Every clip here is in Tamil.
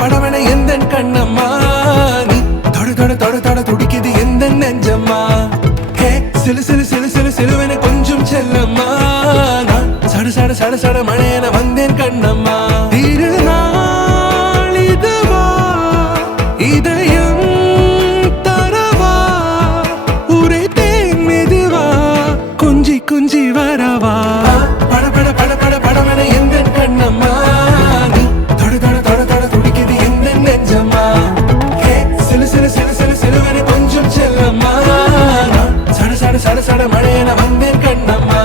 படபட எந்தன் கண்ணம்மா நீ தொட தொட தொட தொட துடிக்குது எந்தன் நெஞ்சம்மா ஹே சிலு சிலு சிலு சிலு சிலுவென கொஞ்சம் செல்லம்மா நான் சட சட சட சட மழையென வந்தேன் கண்ணம்மா திருநாள் இதுவா இதயம் தரவா உரைத்தேன் மெதுவா கொஞ்சி கொஞ்சி வரவா படபட படபட படவென எந்தன் கண்ணம்மா சட சட மழையென வந்தேன் கண்ணம்மா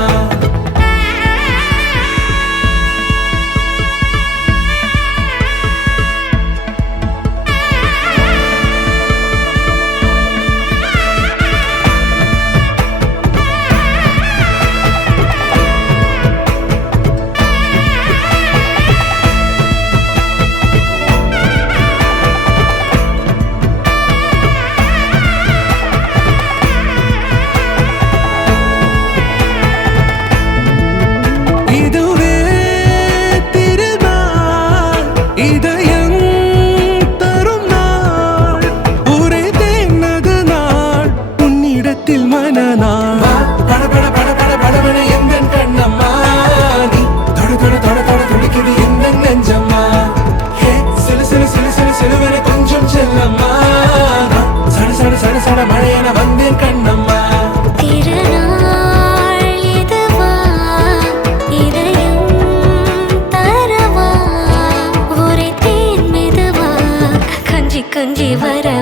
மழையென வந்தேன் கண்ணம்மா திருநாள் இதுவா இதயம் தரவா உரைத்தேன் மெதுவா கொஞ்சி கொஞ்சி வர